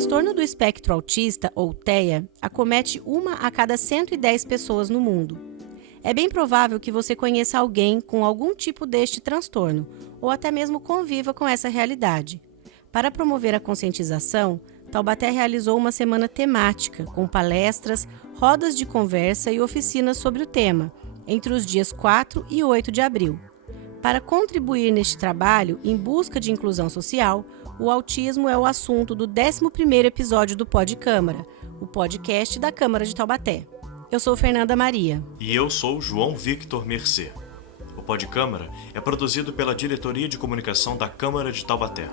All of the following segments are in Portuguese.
transtorno do espectro autista, ou TEA, acomete 1 a cada 110 pessoas no mundo. É bem provável que você conheça alguém com algum tipo deste transtorno, ou até mesmo conviva com essa realidade. Para promover a conscientização, Taubaté realizou uma semana temática, com palestras, rodas de conversa e oficinas sobre o tema, entre os dias 4 e 8 de abril. Para contribuir neste trabalho, em busca de inclusão social, o autismo é o assunto do 11º episódio do Pod Câmara, o podcast da Câmara de Taubaté. Eu sou Fernanda Maria. E eu sou João Victor Mercê. O Pod Câmara é produzido pela Diretoria de Comunicação da Câmara de Taubaté.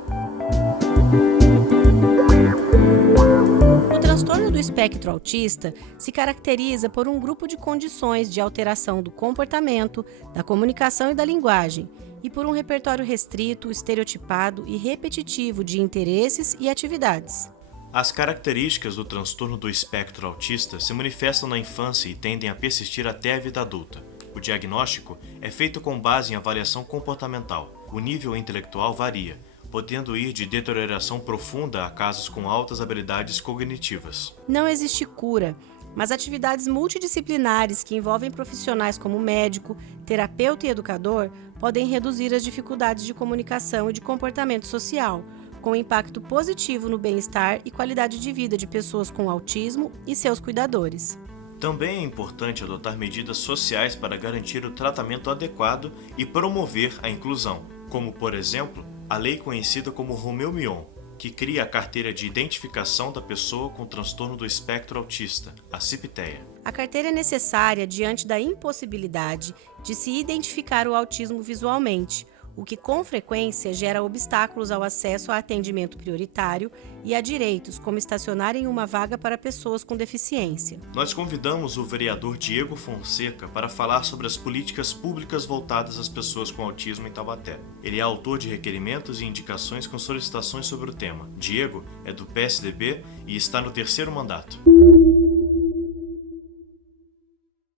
O transtorno do espectro autista se caracteriza por um grupo de condições de alteração do comportamento, da comunicação e da linguagem, e por um repertório restrito, estereotipado e repetitivo de interesses e atividades. As características do transtorno do espectro autista se manifestam na infância e tendem a persistir até a vida adulta. O diagnóstico é feito com base em avaliação comportamental. O nível intelectual varia, podendo ir de deterioração profunda a casos com altas habilidades cognitivas. Não existe cura, mas atividades multidisciplinares que envolvem profissionais como médico, terapeuta e educador podem reduzir as dificuldades de comunicação e de comportamento social, com impacto positivo no bem-estar e qualidade de vida de pessoas com autismo e seus cuidadores. Também é importante adotar medidas sociais para garantir o tratamento adequado e promover a inclusão, como, por exemplo, a lei conhecida como Romeu-Mion, que cria a carteira de identificação da pessoa com transtorno do espectro autista, a CIP-TEA. A carteira é necessária diante da impossibilidade de se identificar o autismo visualmente, o que com frequência gera obstáculos ao acesso a atendimento prioritário e a direitos, como estacionar em uma vaga para pessoas com deficiência. Nós convidamos o vereador Diego Fonseca para falar sobre as políticas públicas voltadas às pessoas com autismo em Taubaté. Ele é autor de requerimentos e indicações com solicitações sobre o tema. Diego é do PSDB e está no 3º mandato.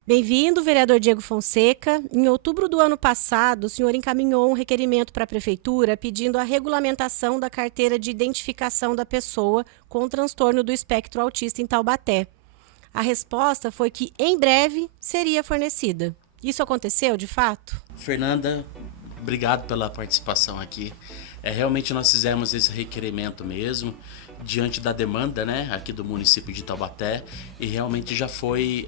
Bem-vindo, vereador Diego Fonseca. Em outubro do ano passado, o senhor encaminhou um requerimento para a Prefeitura pedindo a regulamentação da carteira de identificação da pessoa com transtorno do espectro autista em Taubaté. A resposta foi que, em breve, seria fornecida. Isso aconteceu, de fato? Fernanda, obrigado pela participação aqui. Realmente nós fizemos esse requerimento mesmo, diante da demanda, aqui do município de Taubaté, e realmente já foi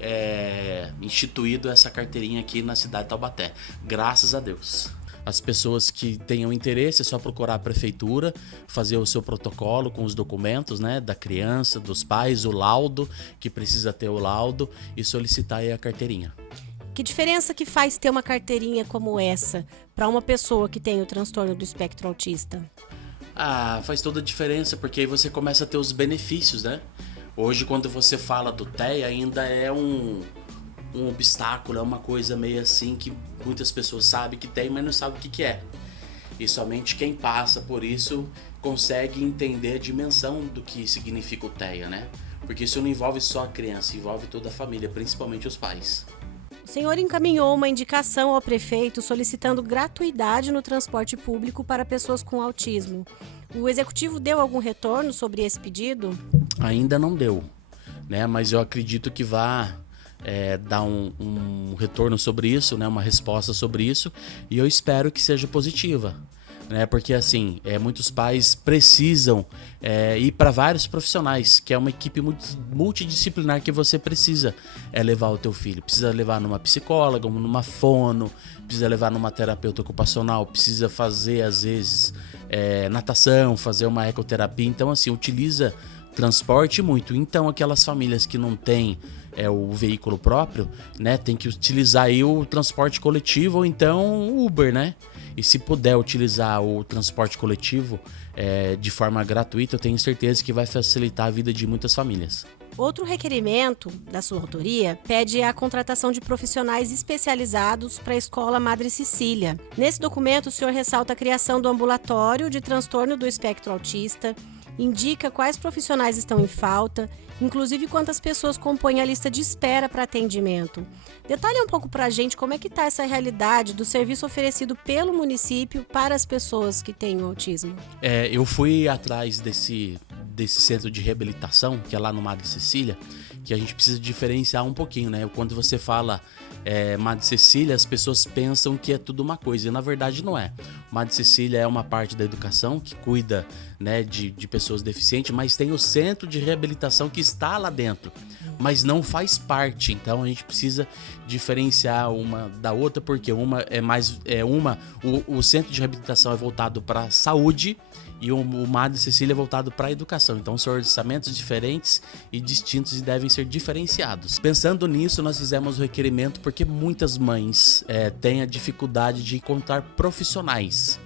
instituído essa carteirinha aqui na cidade de Taubaté, graças a Deus. As pessoas que tenham interesse é só procurar a prefeitura, fazer o seu protocolo com os documentos, da criança, dos pais, o laudo, que precisa ter o laudo, e solicitar aí a carteirinha. Que diferença que faz ter uma carteirinha como essa para uma pessoa que tem o transtorno do espectro autista? Faz toda a diferença, porque aí você começa a ter os benefícios, Hoje, quando você fala do TEA, ainda é um obstáculo, é uma coisa meio assim que muitas pessoas sabem que tem, mas não sabem o que é. E somente quem passa por isso consegue entender a dimensão do que significa o TEA, Porque isso não envolve só a criança, envolve toda a família, principalmente os pais. O senhor encaminhou uma indicação ao prefeito solicitando gratuidade no transporte público para pessoas com autismo. O executivo deu algum retorno sobre esse pedido? Ainda não deu, mas eu acredito que vai dar um retorno sobre isso, uma resposta sobre isso, e eu espero que seja positiva. Porque assim, muitos pais precisam ir para vários profissionais, que é uma equipe multidisciplinar que você precisa levar o teu filho. Precisa levar numa psicóloga, numa fono, precisa levar numa terapeuta ocupacional, precisa fazer às vezes natação, fazer uma ecoterapia. Então assim, utiliza transporte muito. Então aquelas famílias que não têm o veículo próprio, tem que utilizar aí o transporte coletivo ou então o Uber, E se puder utilizar o transporte coletivo de forma gratuita, eu tenho certeza que vai facilitar a vida de muitas famílias. Outro requerimento da sua autoria pede a contratação de profissionais especializados para a Escola Madre Cecília. Nesse documento, o senhor ressalta a criação do ambulatório de transtorno do espectro autista, indica quais profissionais estão em falta, inclusive quantas pessoas compõem a lista de espera para atendimento. Detalhe um pouco para a gente como é que está essa realidade do serviço oferecido pelo município para as pessoas que têm o autismo. Eu fui atrás desse centro de reabilitação, que é lá no Madre Cecília, que a gente precisa diferenciar um pouquinho, né? Quando você fala Madre Cecília, as pessoas pensam que é tudo uma coisa, e na verdade não é. Madre Cecília é uma parte da educação que cuida, né, de pessoas deficientes, mas tem o centro de reabilitação que está lá dentro, mas não faz parte. Então a gente precisa diferenciar uma da outra, porque uma é mais o centro de reabilitação é voltado para a saúde e o Madre Cecília é voltado para a educação. Então são orçamentos diferentes e distintos e devem ser diferenciados. Pensando nisso, nós fizemos o requerimento porque muitas mães têm a dificuldade de encontrar profissionais.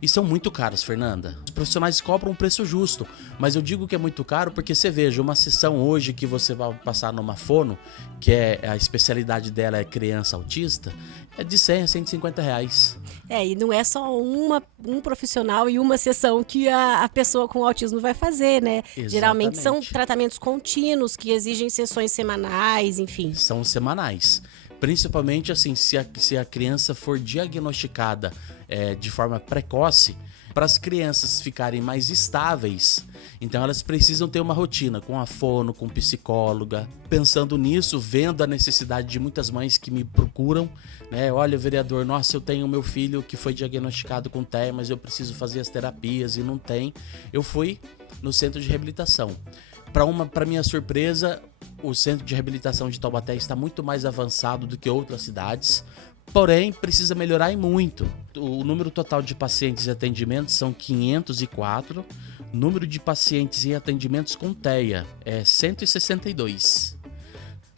E são muito caros, Fernanda. Os profissionais cobram um preço justo, mas eu digo que é muito caro porque você veja, uma sessão hoje que você vai passar numa fono, que a especialidade dela é criança autista, é de 100 a 150 reais. E não é só um profissional e uma sessão que a pessoa com autismo vai fazer, né? Exatamente. Geralmente são tratamentos contínuos que exigem sessões semanais, enfim. São semanais. Principalmente assim, se a criança for diagnosticada de forma precoce, para as crianças ficarem mais estáveis, então elas precisam ter uma rotina com a fono, com psicóloga. Pensando nisso, vendo a necessidade de muitas mães que me procuram, né? Olha, vereador, nossa, eu tenho meu filho que foi diagnosticado com TEA, mas eu preciso fazer as terapias e não tem. Eu fui no centro de reabilitação. Para minha surpresa, o centro de reabilitação de Taubaté está muito mais avançado do que outras cidades, porém precisa melhorar e muito. O número total de pacientes em atendimento são 504, o número de pacientes em atendimentos com TEA é 162.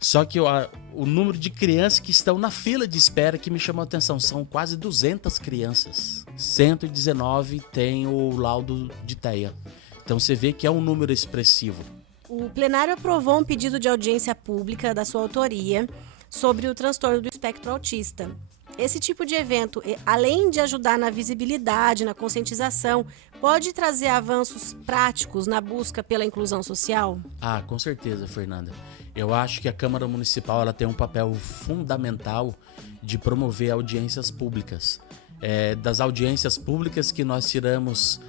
Só que o número de crianças que estão na fila de espera que me chamou a atenção, são quase 200 crianças. 119 tem o laudo de TEA. Então você vê que é um número expressivo. O plenário aprovou um pedido de audiência pública da sua autoria sobre o transtorno do espectro autista. Esse tipo de evento, além de ajudar na visibilidade, na conscientização, pode trazer avanços práticos na busca pela inclusão social? Ah, com certeza, Fernanda. Eu acho que a Câmara Municipal ela tem um papel fundamental de promover audiências públicas. Das audiências públicas que nós tiramos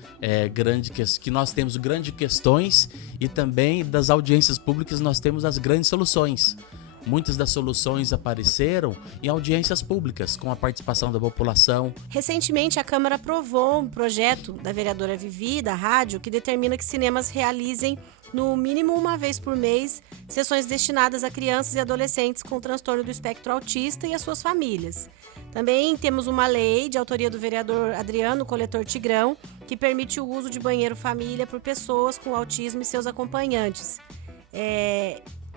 que nós temos grandes questões, e também das audiências públicas nós temos as grandes soluções. Muitas das soluções apareceram em audiências públicas, com a participação da população. Recentemente, a Câmara aprovou um projeto da vereadora Vivi, da rádio, que determina que cinemas realizem, no mínimo uma vez por mês, sessões destinadas a crianças e adolescentes com transtorno do espectro autista e as suas famílias. Também temos uma lei de autoria do vereador Adriano Coletor Tigrão, que permite o uso de banheiro família por pessoas com autismo e seus acompanhantes.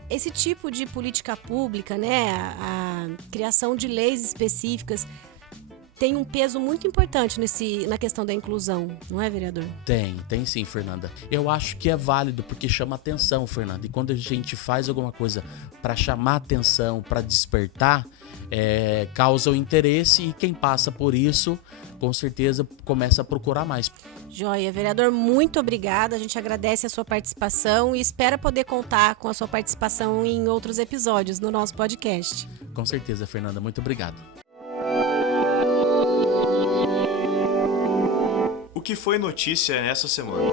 Esse tipo de política pública, né, a criação de leis específicas, tem um peso muito importante na questão da inclusão, não é, vereador? Tem sim, Fernanda. Eu acho que é válido porque chama atenção, Fernanda. E quando a gente faz alguma coisa para chamar atenção, para despertar, causa o interesse, e quem passa por isso, com certeza, começa a procurar mais. Joia, vereador, muito obrigada. A gente agradece a sua participação e espera poder contar com a sua participação em outros episódios no nosso podcast. Com certeza, Fernanda. Muito obrigado. O que foi notícia nessa semana?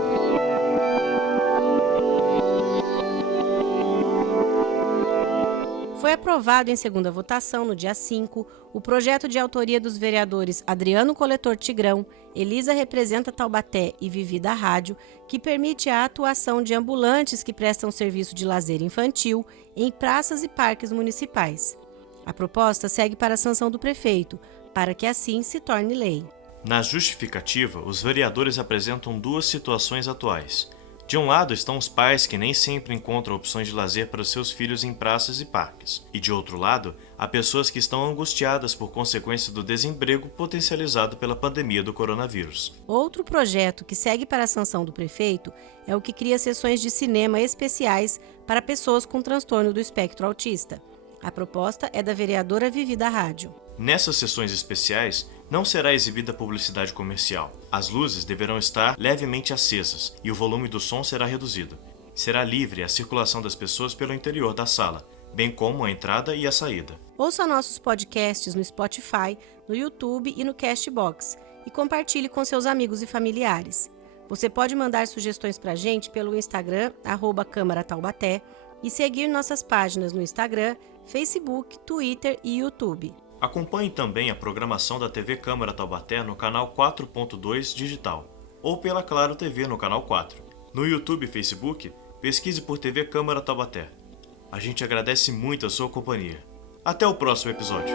Foi aprovado em segunda votação, no dia 5, o projeto de autoria dos vereadores Adriano Coletor Tigrão, Elisa Representa Taubaté e Vivi da Rádio, que permite a atuação de ambulantes que prestam serviço de lazer infantil em praças e parques municipais. A proposta segue para a sanção do prefeito, para que assim se torne lei. Na justificativa, os vereadores apresentam duas situações atuais. De um lado estão os pais que nem sempre encontram opções de lazer para os seus filhos em praças e parques. E de outro lado, há pessoas que estão angustiadas por consequência do desemprego potencializado pela pandemia do coronavírus. Outro projeto que segue para a sanção do prefeito é o que cria sessões de cinema especiais para pessoas com transtorno do espectro autista. A proposta é da vereadora Vivi da Rádio. Nessas sessões especiais, não será exibida publicidade comercial. As luzes deverão estar levemente acesas e o volume do som será reduzido. Será livre a circulação das pessoas pelo interior da sala, bem como a entrada e a saída. Ouça nossos podcasts no Spotify, no YouTube e no Castbox e compartilhe com seus amigos e familiares. Você pode mandar sugestões para a gente pelo Instagram, @Câmara Taubaté, e seguir nossas páginas no Instagram, Facebook, Twitter e YouTube. Acompanhe também a programação da TV Câmara Taubaté no canal 4.2 Digital, ou pela Claro TV no canal 4. No YouTube e Facebook, pesquise por TV Câmara Taubaté. A gente agradece muito a sua companhia. Até o próximo episódio.